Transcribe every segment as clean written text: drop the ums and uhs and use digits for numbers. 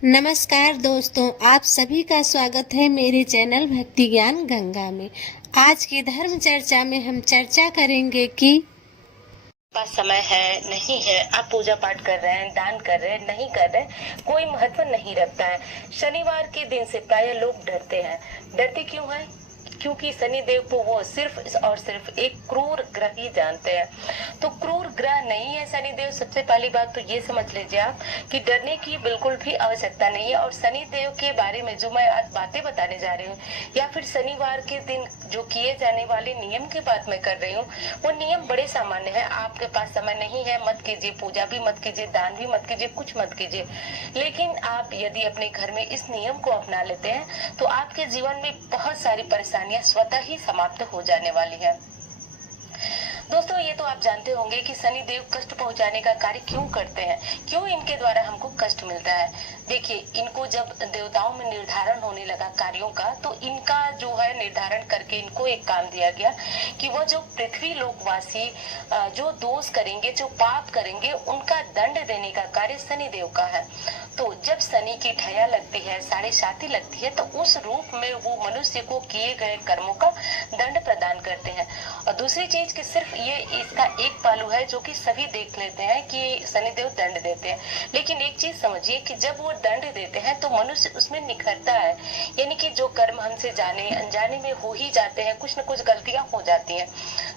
नमस्कार दोस्तों, आप सभी का स्वागत है मेरे चैनल भक्ति ज्ञान गंगा में। आज की धर्म चर्चा में हम चर्चा करेंगे कि पास समय है नहीं है, आप पूजा पाठ कर रहे हैं, दान कर रहे हैं, नहीं कर रहे हैं, कोई महत्व नहीं रखता है। शनिवार के दिन से प्राय लोग डरते हैं। डरते क्यों हैं? क्योंकि शनिदेव को वो सिर्फ और सिर्फ एक क्रूर ग्रह ही जानते हैं। तो क्रूर ग्रह नहीं है शनिदेव। सबसे पहली बात तो ये समझ लीजिए आप कि डरने की बिल्कुल भी आवश्यकता नहीं है। और शनिदेव के बारे में जो मैं आज बातें बताने जा रही हूँ, या फिर शनिवार के दिन जो किए जाने वाले नियम की बात मैं कर रही हूँ, वो नियम बड़े सामान्य है। आपके पास समय नहीं है, मत कीजिए, पूजा भी मत कीजिए, दान भी मत कीजिए, कुछ मत कीजिए। लेकिन आप यदि अपने घर में इस नियम को अपना लेते हैं तो आपके जीवन में बहुत सारी परेशानियां स्वतः ही समाप्त हो जाने वाली है। दोस्तों, ये तो आप जानते होंगे कि शनि देव कष्ट पहुंचाने का कार्य क्यों करते हैं, क्यों इनके द्वारा हमको कष्ट मिलता है। देखिए, इनको जब देवताओं में निर्धारण होने लगा कार्यों का, तो इनका जो है निर्धारण करके इनको एक काम दिया गया कि वह जो पृथ्वी लोकवासी जो दोष करेंगे, जो पाप करेंगे, उनका दंड देने का कार्य शनि देव का है। तो जब शनि की ठया लगती है, साढ़े साती लगती है, तो उस रूप में वो मनुष्य को किए गए कर्मों का दंड प्रदान करते हैं। और दूसरी चीज कि सिर्फ ये इसका एक पहलू है जो कि सभी देख लेते हैं कि शनिदेव दंड देते हैं, लेकिन एक चीज समझिए कि जब वो दंड देते हैं तो मनुष्य उसमें निखरता है। यानी कि जो कर्म हमसे जाने अनजाने में हो ही जाते हैं, कुछ न कुछ गलतियां हो जाती हैं।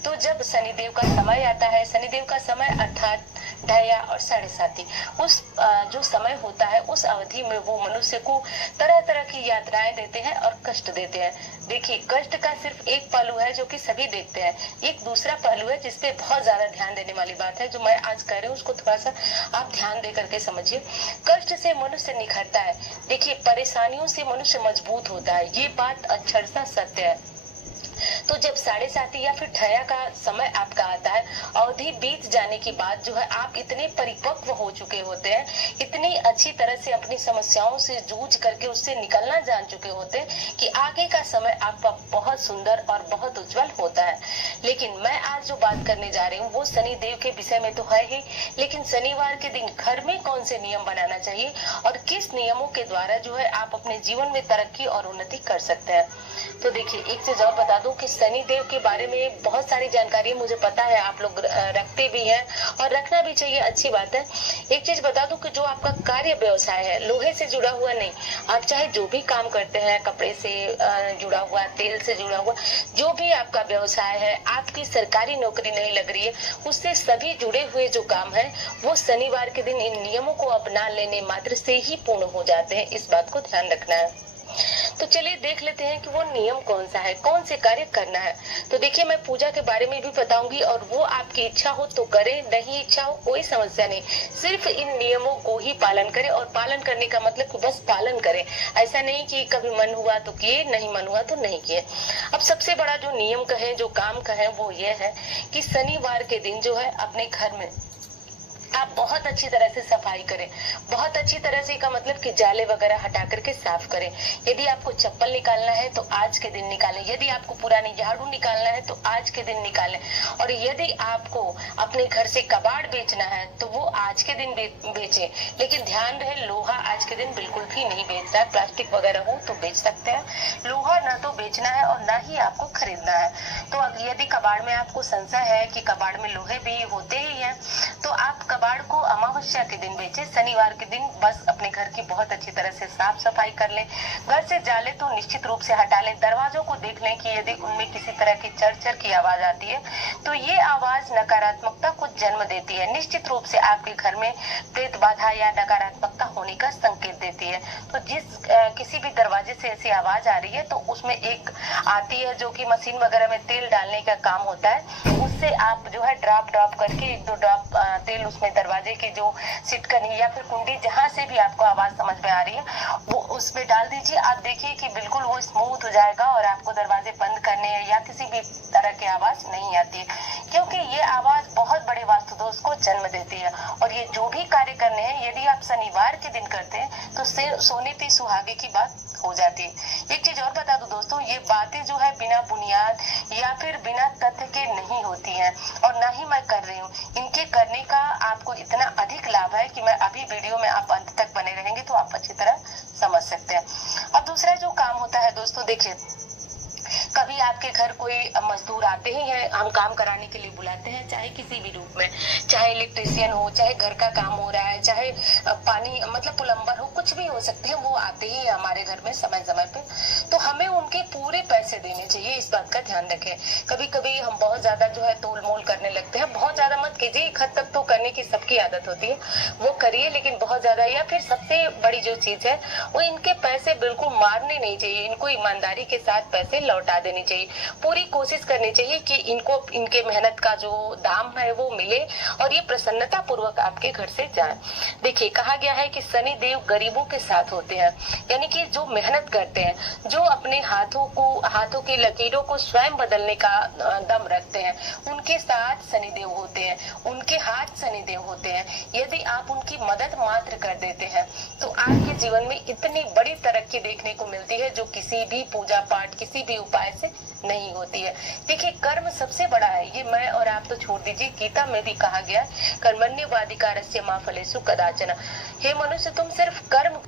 तो जब शनिदेव का समय आता है, शनिदेव का समय अर्थात ढैया और साढ़े साती, उस जो समय होता है, उस अवधि में वो मनुष्य को तरह तरह की यात्राएं देते हैं और कष्ट देते हैं। देखिए, कष्ट का सिर्फ एक पहलू है जो कि सभी देखते हैं, एक दूसरा पहलू है जिसपे बहुत ज्यादा ध्यान देने वाली बात है। जो मैं आज कह रही हूँ उसको थोड़ा सा आप ध्यान दे करके समझिए। कष्ट से मनुष्य निखरता है। देखिए, परेशानियों से मनुष्य मजबूत होता है, ये बात अक्षरशः सत्य है। तो जब साढ़े साती या फिर ठया का समय आपका आता है, अवधि बीत जाने के बाद जो है आप इतने परिपक्व हो चुके होते हैं, इतनी अच्छी तरह से अपनी समस्याओं से जूझ करके उससे निकलना जान चुके होते हैं कि आगे का समय आपका बहुत सुंदर और बहुत उज्जवल होता है। लेकिन मैं आज जो बात करने जा रही हूँ वो शनि देव के विषय में तो है ही, लेकिन शनिवार के दिन घर में कौन से नियम बनाना चाहिए और किस नियमों के द्वारा जो है आप अपने जीवन में तरक्की और उन्नति कर सकते हैं। तो देखिए, एक चीज और बता दूं कि शनि देव के बारे में बहुत सारी जानकारी मुझे पता है, आप लोग रखते भी हैं और रखना भी चाहिए, अच्छी बात है। एक चीज बता दूं कि जो आपका कार्य व्यवसाय है, लोहे से जुड़ा हुआ नहीं, आप चाहे जो भी काम करते हैं, कपड़े से जुड़ा हुआ, तेल से जुड़ा हुआ, जो भी आपका व्यवसाय है, आपकी सरकारी नौकरी नहीं लग रही है, उससे सभी जुड़े हुए जो काम है वो शनिवार के दिन इन नियमों को अपना लेने मात्र से ही पूर्ण हो जाते हैं। इस बात को ध्यान रखना है। तो चलिए देख लेते हैं कि वो नियम कौन सा है, कौन से कार्य करना है। तो देखिए, मैं पूजा के बारे में भी बताऊंगी और वो आपकी इच्छा हो तो करें, नहीं इच्छा हो कोई समस्या नहीं, सिर्फ इन नियमों को ही पालन करें। और पालन करने का मतलब कि बस पालन करें, ऐसा नहीं कि कभी मन हुआ तो किए, नहीं मन हुआ तो नहीं किए। अब सबसे बड़ा जो नियम कहें, जो काम कहें, वो ये है कि शनिवार के दिन जो है अपने घर में आप बहुत अच्छी तरह से सफाई करें। बहुत अच्छी तरह से का मतलब कि जाले वगैरह हटा करके साफ करें। यदि आपको चप्पल निकालना है तो आज के दिन निकालें, यदि आपको पुरानी झाड़ू निकालना है तो आज के दिन निकालें, और यदि आपको अपने घर से कबाड़ बेचना है तो वो आज के दिन बेचें। लेकिन ध्यान रहे, लोहा आज के दिन बिल्कुल भी नहीं बेचना है। प्लास्टिक वगैरह हो तो बेच सकते हैं, लोहा ना तो बेचना है और ना ही आपको खरीदना है। तो यदि कबाड़ में आपको संशय है कि कबाड़ में लोहे भी होते ही है, तो आप कबाड़ को अमावस्या के दिन बेचे। शनिवार के दिन बस अपने घर की बहुत अच्छी तरह से साफ सफाई कर लें। घर से जाले तो निश्चित रूप से हटा लें। दरवाजों को देख लें कि यदि उनमें किसी तरह की चर की आवाज आती है तो ये आवाज नकारात्मकता को जन्म देती है, निश्चित रूप से आपके घर में प्रेत बाधा या नकारात्मकता होने का संकेत देती है। तो किसी भी दरवाजे से ऐसी आवाज आ रही है तो उसमें एक आती है जो कि मशीन वगैरह में तेल डालने का काम होता है, उससे आप जो है ड्रॉप करके 1-2 ड्रॉप तेल उसमें दरवाजे की जो सिटकनी या फिर कुंडी जहां से भी आपको आवाज समझ में आ रही है वो उसमें डाल दीजिए। आप देखिए कि बिल्कुल वो स्मूथ हो जाएगा और आपको दरवाजे बंद करने या किसी भी तरह की आवाज नहीं आती है, क्योंकि ये आवाज बहुत बड़े वास्तु दोष को जन्म देती है। और ये जो भी कार्य करने हैं, यदि आप शनिवार के दिन करते हैं तो सोने पे सुहागे की बात हो जाती है। एक चीज और बता दूं दोस्तों, ये बातें जो है बिना बुनियाद या फिर बिना तथ्य के नहीं होती हैं और ना ही मैं कर रही हूँ। इनके करने का आपको इतना अधिक लाभ है कि मैं अभी वीडियो में आप अंत तक बने रहेंगे तो आप अच्छी तरह देखिए, कभी आपके घर कोई मजदूर आते ही हैं, हम काम कराने के लिए बुलाते हैं, चाहे किसी भी रूप में, चाहे इलेक्ट्रिशियन हो, चाहे घर का काम हो रहा है, चाहे पानी मतलब प्लम्बर हो, कुछ भी हो सकते हैं, वो आते ही हैं हमारे घर में समय समय पे। तो हमें उनके पूरे पैसे देने चाहिए, इस बात का ध्यान रखें। कभी कभी हम बहुत ज्यादा जो है तोल मोल करने लगते हैं, बहुत ज्यादा मत कीजिए, एक हद तक तो करने की सबकी आदत होती है, वो करिए, लेकिन बहुत ज्यादा। या फिर सबसे बड़ी जो चीज है, वो इनके पैसे बिल्कुल मारने नहीं चाहिए, इनको ईमानदारी के साथ पैसे लौटा देनी चाहिए। पूरी कोशिश करनी चाहिए कि इनको इनके मेहनत का जो दाम है वो मिले और ये प्रसन्नता पूर्वक आपके घर से जाए। देखिए, कहा गया है कि शनि देव गरीबों के साथ होते हैं, यानी कि जो मेहनत करते हैं, जो अपने हाथों की लकीरों को स्वयं बदलने का दम रखते हैं, उनके साथ शनिदेव होते हैं, उनके हाथ शनिदेव होते हैं। यदि आप उनकी मदद मात्र कर देते हैं तो आपके जीवन में इतनी बड़ी तरक्की देखने को मिलती है जो किसी भी पूजा पाठ, किसी भी उपाय से नहीं होती है। देखिए, कर्म सबसे बड़ा है, ये मैं और आप तो छोड़ दीजिए, गीता में भी कहा गया, कर्मण्येवाधिकारस्य मा फलेषु कदाचन। हे मनुष्य, तुम सिर्फ कर्म